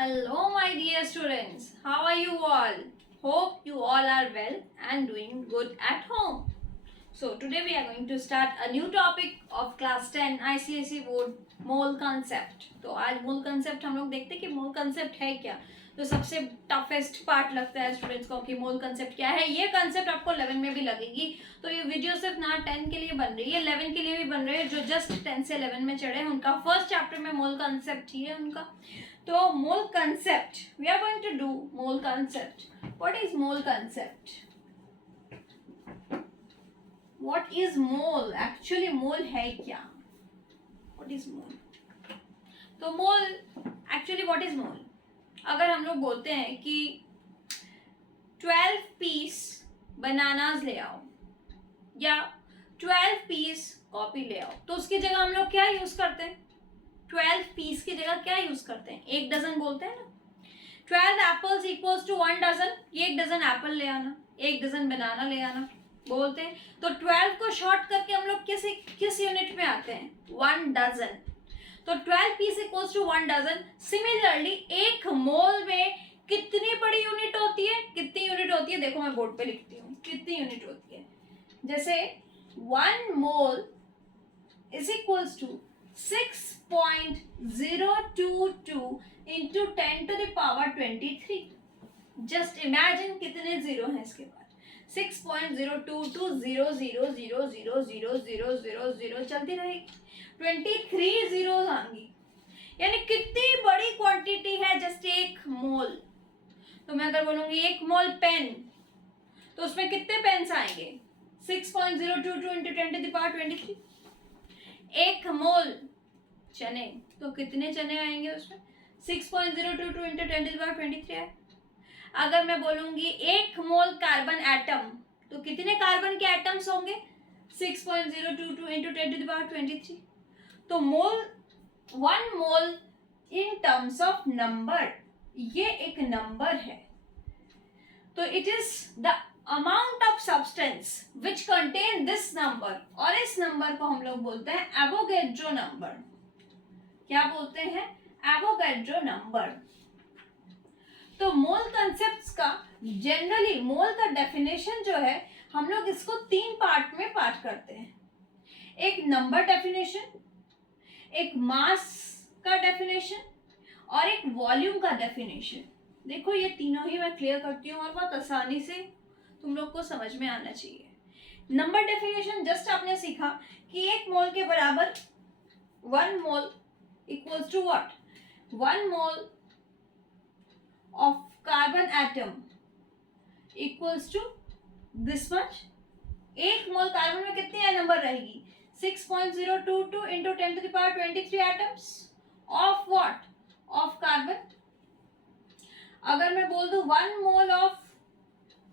Hello, my dear students. How are you all? Hope you all are well and doing good at home. So, today we are going to start a new topic of class 10 ICSE board mole concept. तो आज मोल concept हम लोग देखते हैं कि मोल concept है क्या. तो सबसे toughest part लगता है स्टूडेंट्स को कि मोल concept क्या है. ये concept आपको 11 में भी लगेगी. तो ये वीडियो सिर्फ ना 10 के लिए बन रही है, 11 के लिए भी बन रही है. जो जस्ट 10 से 11 में चढ़े हैं उनका फर्स्ट चैप्टर में मोल concept ही है उनका. तो mole concept, we are going to do mole concept. What is mole concept? What is mole? Actually mole है क्या? What is mole? तो mole, actually what is mole? अगर हम लोग बोलते हैं कि 12 पीस बनानास ले आओ या 12 पीस कॉफी ले आओ, तो उसकी जगह हम लोग क्या यूज करते हैं? 12 पीस की जगह क्या यूज करते हैं? एक डजन बोलते हैं ना. 12 एप्पल्स इक्वल्स टू 1 डजन. ये एक डजन एप्पल ले आना, एक डजन बनाना ले आना बोलते हैं. तो 12 को शॉर्ट करके हम लोग किस यूनिट में आते हैं? 1 डजन. तो 12 piece equals to 1 dozen. Similarly एक मोल में कितनी बड़ी यूनिट होती है? कितनी यूनिट होती है? देखो मैं बोर्ड पे लिखती हूँ कितनी यूनिट होती है. जैसे 1 mole is equals to 6.022 into 10 to the power 23. Just imagine कितने जीरो हैं इसके बाद. 6.02200000000 चलती रहेगी. 23 जीरो आएंगी. यानी कितनी बड़ी क्वांटिटी है जस्ट एक मोल. तो मैं अगर बोलूंगी एक मोल पेन, तो उसमें कितने पेन्स आएंगे? 6.022 into 10 to the power 23. एक मोल चने, तो कितने चने आएंगे उसमें? 6.022 into 10 to the power 23 है. अगर मैं बोलूंगी एक मोल कार्बन एटम, तो कितने कार्बन के एटम्स होंगे? 6.022 into 10 to the power 23. तो मोल, 1 मोल इन टर्म्स ऑफ नंबर, ये एक नंबर है. तो it is the amount of substance which contain this number, और इस नंबर को हम लोग बोलते हैं एवोगैड्रो नंबर. क्या बोलते हैं? Avogadro number. तो मोल कंसेप्ट्स का जनरली मोल का डेफिनेशन जो है, हम लोग इसको 3 पार्ट में पार्ट करते हैं. एक नंबर डेफिनेशन, एक मास का डेफिनेशन और एक वॉल्यूम का डेफिनेशन. देखो ये तीनों ही मैं क्लियर करती हूँ और बहुत आसानी से तुम लोग को समझ में आना चाहिए. नंबर डेफिनेशन जस्ट आपने सीखा कि एक मोल के बराबर 1 मोल equals to what? 1 mole of carbon atom equals to this much. एक मोल कार्बन में कितनी नंबर रहेगी? 6.022 into 10 to the power 23 atoms of what? Of carbon. अगर मैं बोल दूं 1 mole of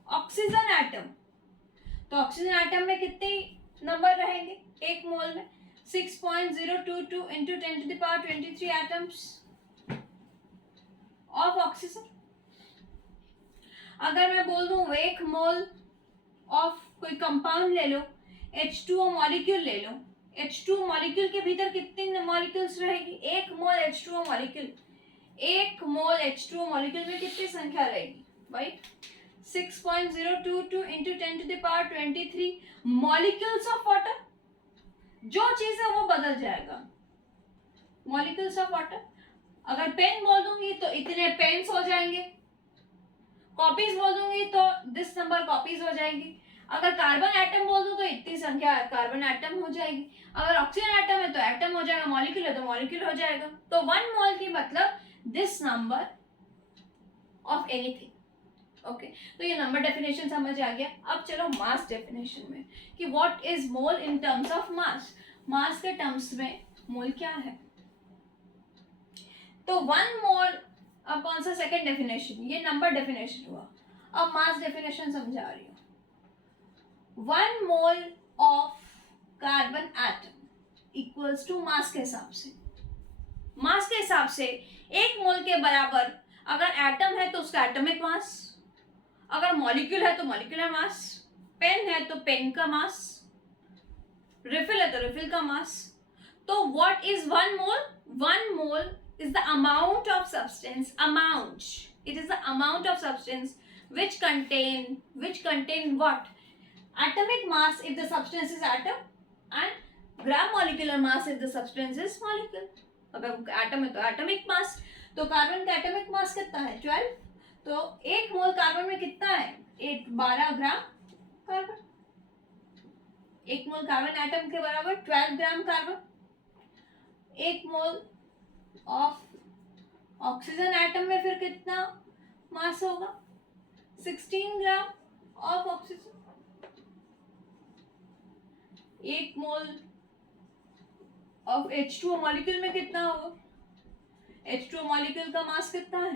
ऑक्सीजन एटम, तो ऑक्सीजन एटम में कितने नंबर रहेंगे एक मोल में? 6.022 into 10 to the power 23 atoms of oxygen. अगर मैं बोल दूं एक मोल ऑफ कोई कंपाउंड ले लो, H2O मॉलिक्यूल ले लो. H2O मॉलिक्यूल के भीतर कितनी मॉलिक्यूल्स रहेगी? एक मोल H2O मॉलिक्यूल, एक मोल H2O मॉलिक्यूल में कितनी संख्या रहेगी भाई? 6.022 into 10 to the power 23 molecules of water. जो चीज है वो बदल जाएगा. Molecules of water. अगर पेन बोल दूंगी तो इतने पेन्स हो जाएंगे. कॉपीज बोल दूंगी तो दिस नंबर कॉपीज हो जाएगी. अगर कार्बन एटम बोल दूं तो इतनी संख्या कार्बन एटम हो जाएगी. अगर ऑक्सीजन एटम है तो एटम हो जाएगा, मॉलिक्यूल है तो मॉलिक्यूल हो जाएगा. तो 1 मोल की मतलब this number of anything. Okay, तो ये नंबर डेफिनेशन समझ आ गया. अब चलो मास डेफिनेशन में कि what is mole in terms of mass. Mass के टर्म्स में मोल क्या है? तो 1 मोल, अब कौन सा सेकंड डेफिनेशन? ये नंबर डेफिनेशन हुआ. अब मास डेफिनेशन समझा रही हूँ. 1 mole of carbon atom equals to mass के हिसाब से. मास के हिसाब से एक मोल के बराबर अगर एटम है तो उसका एटॉमिक मास, अगर मॉलिक्यूल है तो मॉलिक्यूलर मास, पेन है तो पेन का मास, रिफिल है तो रिफिल का मास. तो what is 1 mole? 1 mole is the amount of substance, amount, it is the amount of substance which contain what? Atomic mass if the substance is atom, and gram molecular mass if the substance is molecule. अगर atom है तो atomic mass, तो carbon का atomic mass कितना है 12, तो 1 mole carbon में कितना है 12 gram carbon. 1 mole carbon atom के बराबर 12 gram carbon. 1 mole of oxygen atom में फिर कितना मास होगा 16 gram of oxygen. 1 mole of H2O molecule में कितना होगा, H2O मॉलिक्यूल का मास कितना है,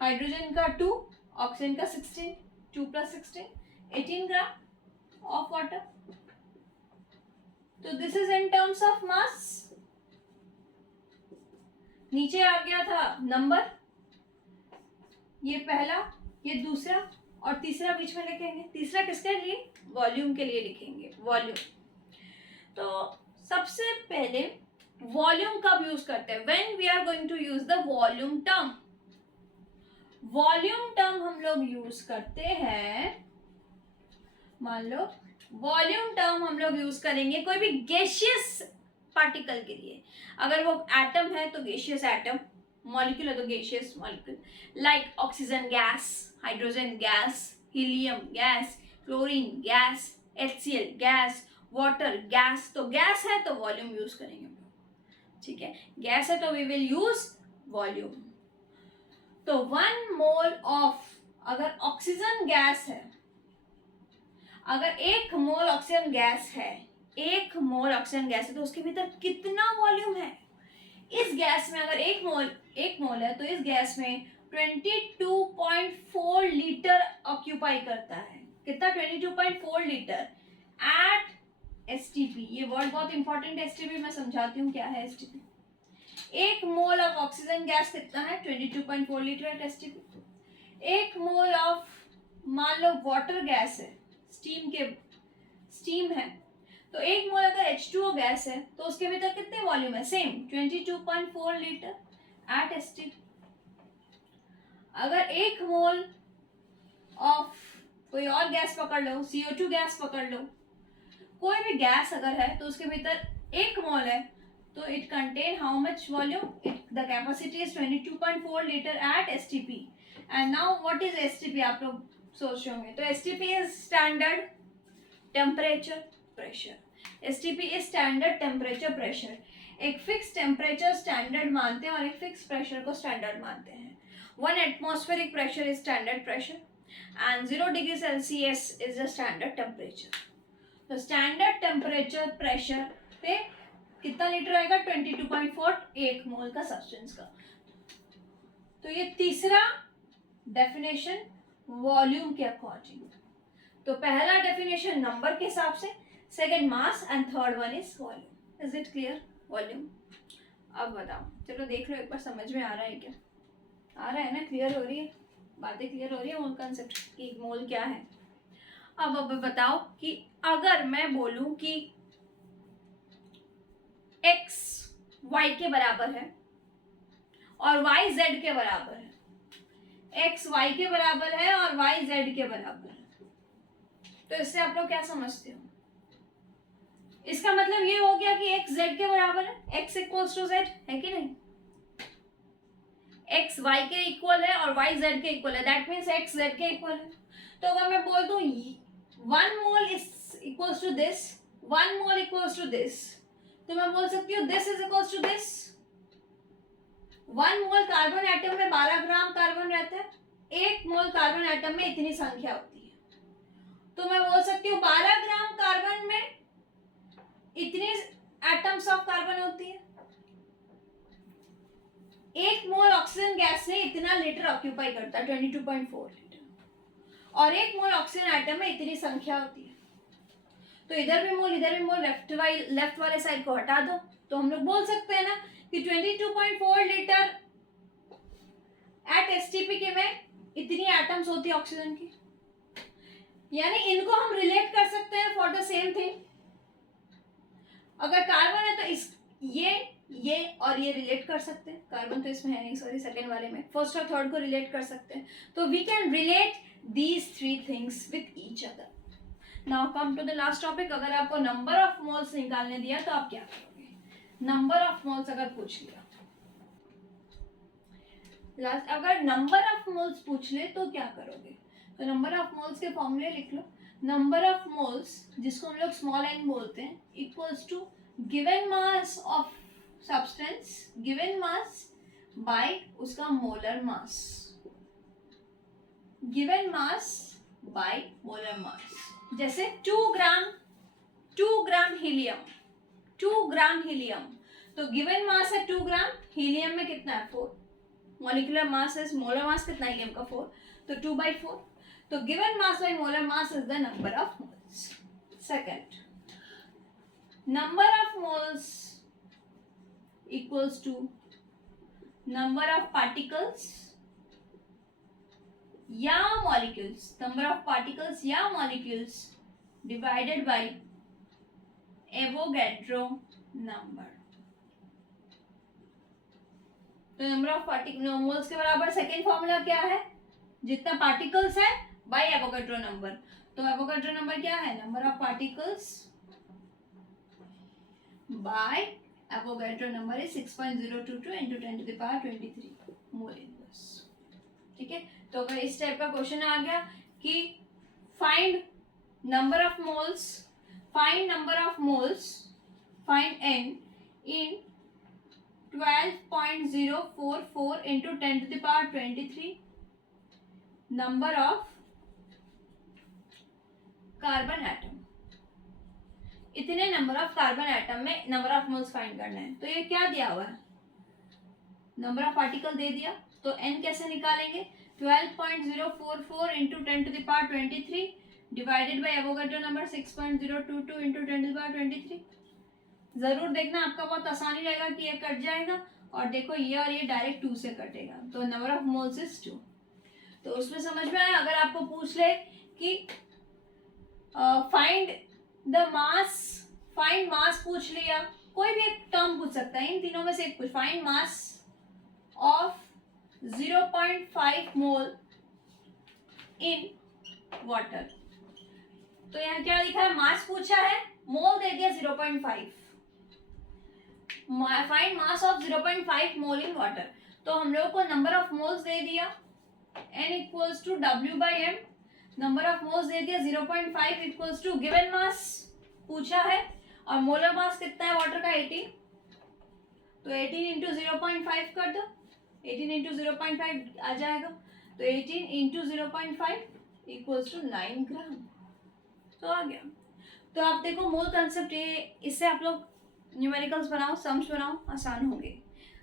हाइड्रोजन का 2, ऑक्सीजन का 16, 2 + 16 18 ग्राम ऑफ वाटर। तो this is in terms of मास। नीचे आ गया था नंबर, ये पहला, ये दूसरा और तीसरा बीच में लिखेंगे। तीसरा किसके लिए, वॉल्यूम के लिए लिखेंगे, वॉल्यूम। तो सबसे पहले वॉल्यूम कब यूज करते हैं, when we are going to use the volume term. Volume term हम लोग यूज करते हैं, मान लो वॉल्यूम टर्म हम लोग यूज करेंगे कोई भी गैसियस पार्टिकल के लिए। अगर वो एटम है तो गैसियस एटम, मॉलिक्यूल है तो gaseous molecule, like oxygen gas, hydrogen gas, helium gas, chlorine gas, HCl gas, water gas. तो गैस है तो वॉल्यूम यूज करेंगे, ठीक है, गैस है तो वी विल यूज वॉल्यूम। तो 1 मोल ऑफ, अगर ऑक्सीजन गैस है, अगर 1 मोल ऑक्सीजन गैस है, 1 मोल ऑक्सीजन गैस है तो उसके भीतर कितना वॉल्यूम है। इस गैस में अगर 1 मोल है तो इस गैस में 22.4 लीटर ऑक्यूपाई करता है। कितना, 22.4 लीटर एट STP। ये वर्ड बहुत इंपॉर्टेंट है, STP मैं समझाती हूँ क्या है STP। 1 mole of oxygen gas कितना है 22.4 litre at STP। 1 mole of, मान लो वाटर गैस है, स्टीम है, तो 1 मोल अगर H2O गैस है तो उसके भीतर कितने वॉल्यूम है, सेम 22.4 लीटर एट STP। अगर 1 मोल ऑफ कोई और गैस पकड़ लो, CO2 गैस पकड़ लो, कोई भी गैस अगर है तो उसके भीतर 1 मोल है तो it contain how much volume, the capacity is 22.4 litre at STP। And now what is STP, आप लोग सोच रहे होंगे, तो STP is standard temperature pressure. STP is standard temperature pressure. एक फिक्स टेम्परेचर स्टैंडर्ड मानते हैं और एक फिक्स प्रेशर को स्टैंडर्ड मानते हैं। 1 atmospheric pressure is standard pressure and 0 degree Celsius is the standard temperature। तो स्टैंडर्ड टेम्परेचर प्रेशर पे कितना लीटर आएगा 22.4, 1 मोल का सब्सटेंस का। तो ये तीसरा डेफिनेशन वॉल्यूम के अकॉर्डिंग। तो पहला डेफिनेशन नंबर के हिसाब से, second mass and third one is volume. Is it clear, volume. अब बताओ, चलो देख लो एक बार समझ में आ रहा है क्या, आ रहा है ना, क्लियर हो रही है बातें, क्लियर हो रही है मोल कंसेप्ट की, मोल क्या है। अब बताओ कि अगर मैं बोलूं कि x y के बराबर है और y z के बराबर है, x y के बराबर है और y z के बराबर है, तो इससे आप लोग क्या समझते हो, इसका मतलब ये हो गया कि x z के बराबर है, x इक्वल्स टू z है कि नहीं, x y के इक्वल है और y z के इक्वल है, दैट मीन्स x z के इक्वल है। तो अगर मैं बोल दूं 1 mole is equals to this, 1 mole equals to this, तो मैं बोल सकती हूँ this is equals to this. 1 mole carbon atom में 12 ग्राम कार्बन रहता है, 1 मोल कार्बन एटम में इतनी संख्या होती है, तो मैं बोल सकती हूँ 12 ग्राम कार्बन में इतनी एटम्स ऑफ कार्बन होती है। 1 मोल ऑक्सीजन गैस में इतना लीटर ऑक्यूपाई करता है 22.4 लीटर, और 1 मोल ऑक्सीजन एटम में इतनी संख्या होती है। तो इधर भी मोल इधर भी मोल, लेफ्ट वाले साइड को हटा दो, तो हम लोग बोल सकते हैं ना कि 22.4 लीटर एट STP के में इतनी एटम्स होती है ऑक्सीजन की। यानी इनको हम रिलेट कर सकते हैं फॉर द सेम थिंग। अगर कार्बन है तो इस ये ये और ये रिलेट कर सकते हैं, कार्बन तो इसमें है नहीं, सॉरी सेकेंड वाले में, फर्स्ट और थर्ड को रिलेट कर सकते हैं. तो we can relate these three things with each other. Now come to the last topic. अगर आपको नंबर ऑफ मोल्स निकालने दिया तो आप क्या करोगे? नंबर ऑफ मोल्स अगर पूछ लिया, अगर नंबर ऑफ मोल्स पूछ ले तो क्या करोगे? तो नंबर ऑफ मोल्स के फॉर्मूले लिख लो. नंबर ऑफ मोल्स, जिसको हम लोग स्मॉल n बोलते हैं, equals to given mass of substance, given mass by उसका molar mass, given mass by molar mass. जैसे 2 ग्राम हीलियम, 2 ग्राम हीलियम, तो गिवन मास है 2 ग्राम, हीलियम में कितना है 4, मॉलिक्यूलर मास है, मोलर मास कितना है हीलियम का 4, तो 2/4. तो given mass by molar mass is the number of moles. Second, number of moles equals to number of particles या मॉलिक्यूल्स, नंबर ऑफ पार्टिकल्स या molecules divided by Avogadro number. तो number of moles के बराबर second formula क्या है? जितना particles है by Avogadro number. तो एवोगैड्रो नंबर क्या है? Number of particles by Avogadro number is 6.022 into 10⁻23 mole inverse. ठीक है. तो अगर इस टाइप का क्वेश्चन आ गया कि find number of moles, find number of moles, find n in 12.044 into 10⁻23 number of carbon atom, इतने नंबर ऑफ कार्बन एटम में नंबर ऑफ मोल्स फाइंड करना है. तो ये क्या दिया हुआ है? नंबर ऑफ पार्टिकल दे दिया. तो n कैसे निकालेंगे? 12.044 into 10⁻23 divided by Avogadro number 6.022 into 10⁻23. जरूर देखना, आपका बहुत आसानी रहेगा कि ये कट जाएगा, और देखो ये और ये डायरेक्ट 2 से कटेगा. तो नंबर ऑफ मोल्स इज 2. तो उसमें समझ में आया. अगर आपको पूछ ले कि फाइंड द मास, फाइंड मास पूछ लिया, कोई भी एक टर्म पूछ सकता है, इन तीनों में से एक पूछ, find mass of 0.5 mole in water. तो यहाँ क्या लिखा है? मास पूछा है, मोल दे दिया 0.5. Find mass of 0.5 mole in water. तो हम लोग को नंबर ऑफ मोल्स दे दिया n equals to W/m, number of moles दे दिया 0.5 इक्वल्स टू गिवन मास पूछा है, और मोलर मास कितना है वाटर का? 18. तो 18 इंटू 0.5 कर दो, 18 इंटू 0.5 आ जाएगा. तो 18 इंटू 0.5 इक्वल्स टू 9 ग्राम. तो आ गया. तो आप देखो मोल कंसेप्ट, ये इससे आप लोग न्यूमेरिकल्स बनाओ, सम्स बनाओ, आसान होंगे.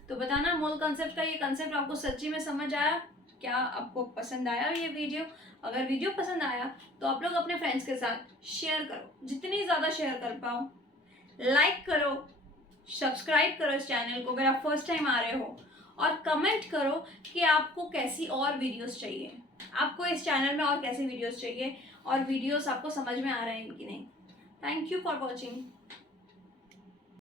तो बताना मोल कंसेप्ट का ये कंसेप्ट आपको सच्ची में समझ आया? क्या आपको पसंद आया ये वीडियो? अगर वीडियो पसंद आया तो आप लोग अपने फ्रेंड्स के साथ शेयर करो, जितनी ज़्यादा शेयर कर पाओ. लाइक करो, सब्सक्राइब करो इस चैनल को अगर आप फर्स्ट टाइम आ रहे हो, और कमेंट करो कि आपको कैसी और वीडियोस चाहिए, आपको इस चैनल में और कैसी वीडियोस चाहिए, और वीडियोस आपको समझ में आ रहे हैं कि नहीं. Thank you for watching.